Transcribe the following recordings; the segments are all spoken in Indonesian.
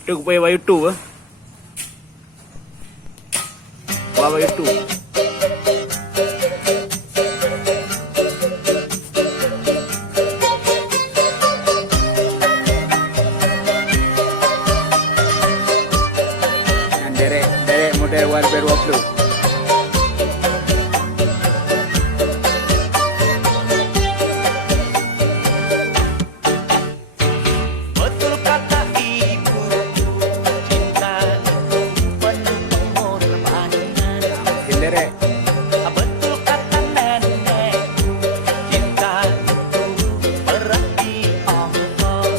Itu kupaya bayu tu ah. Bayu tu. Derek model Warber 20. Betul kata nenek, cinta itu berarti ongkos.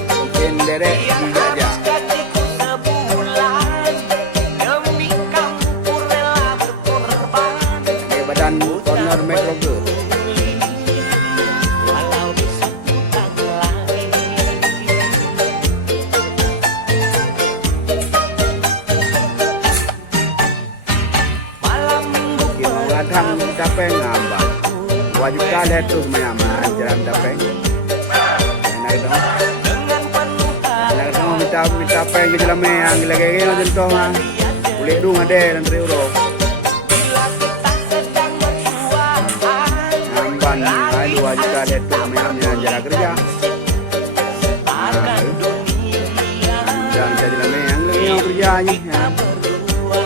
Derek aja. Gajiku sebulan, demi kamu ku rela berkorban. Badan corner metro ke. Walau bisa ku tak lari. Malam minggu Kadang Dapeng ngambang. Wajib kali tu menyama jalan Dapeng. Enak dong. dengan penuh Enak dong minta peng ke jalan yang lagi macam tu mah. Boleh dong ada dan euro. bila kita sedang bersuaan. Ngambang ayo wajib kali tu menyama jalan kerja. Akan dunia Jangan jalan yang lagi yang kerja ni. berdua.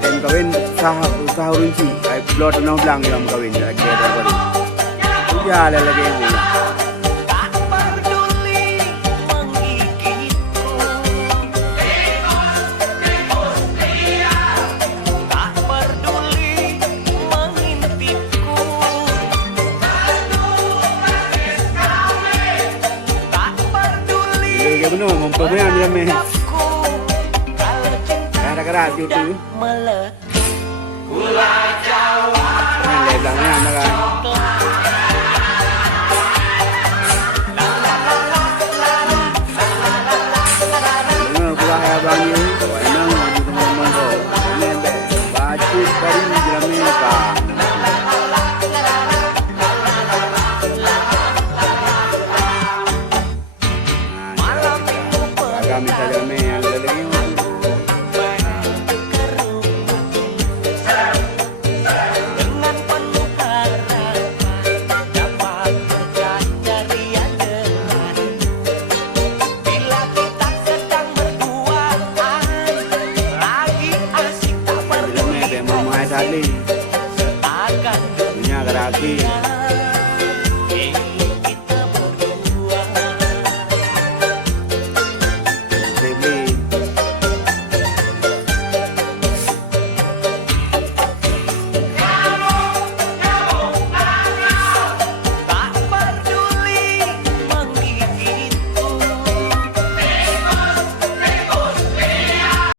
Dan kawin usaha runci. Ay plot na bilang yang kawin lagi ada baru. Kerja lagi yang ulang. Tak peduli menggigitku, tak peduli mengintipku, tak peduli Lagi benar mempermain jalan ni. aku kalau cinta Kadang-kadang tu tu. meletus. Main dari belakangnya anda kan. Dengar pula ya bang ni. Wanang di teman-teman kau. Ini be. Baju dari jalan mereka. Agak minta jalan yang lagi. Dengan penuh harapan dapat berjajar yang depan. Bila kita sedang berduaan, lagi asik tak Jalan mereka peduli memang ada ni. akan Punya keraki. dunia.